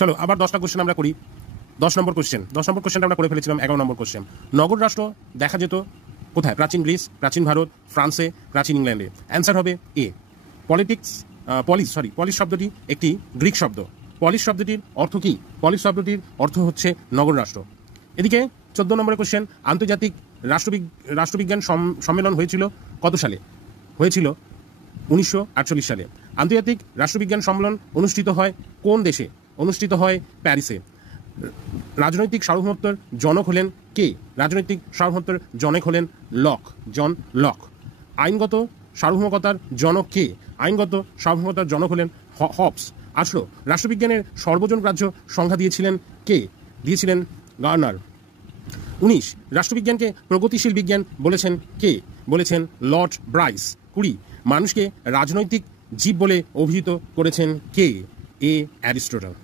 চলো আবার 10টা কোশ্চেন আমরা করি। 10 নম্বর কোশ্চেনটা আমরা করে ফেলেছিলাম। 11 নম্বর কোশ্চেন, নগর রাষ্ট্র দেখা যেত কোথায়? প্রাচীন গ্রিস, প্রাচীন ভারত, ফ্রান্সে, প্রাচীন ইংল্যান্ডে। অ্যান্সার হবে এ। পলিস শব্দটি একটি গ্রিক শব্দ। পলিস শব্দটির অর্থ কি? পলিস শব্দটির অর্থ হচ্ছে নগর রাষ্ট্র। এদিকে 14 নম্বরের কোশ্চেন, আন্তর্জাতিক রাষ্ট্রবিজ্ঞান সম্মেলন হয়েছিল কত সালে? হয়েছিল 1948 সালে। আন্তর্জাতিক রাষ্ট্রবিজ্ঞান সম্মেলন অনুষ্ঠিত হয় কোন দেশে? অনুষ্ঠিত হয় প্যারিসে। রাজনৈতিক সার্বভৌমত্বের জনক হলেন কে? রাজনৈতিক সার্বভৌমত্বের জনক হলেন জন লক। আইনগত সার্বভৌমতার জনক কে? আইনগত সার্বভৌমতার জনক হলেন হবস। আসলো, রাষ্ট্রবিজ্ঞানের সর্বজন গ্রাহ্য সংজ্ঞা দিয়েছিলেন কে? দিয়েছিলেন গার্নার। 19, রাষ্ট্রবিজ্ঞানকে প্রগতিশীল বিজ্ঞান বলেছেন কে? বলেছেন লর্ড ব্রাইস। 20, মানুষকে রাজনৈতিক জীব বলে অভিহিত করেছেন কে? এ অ্যারিস্টটল।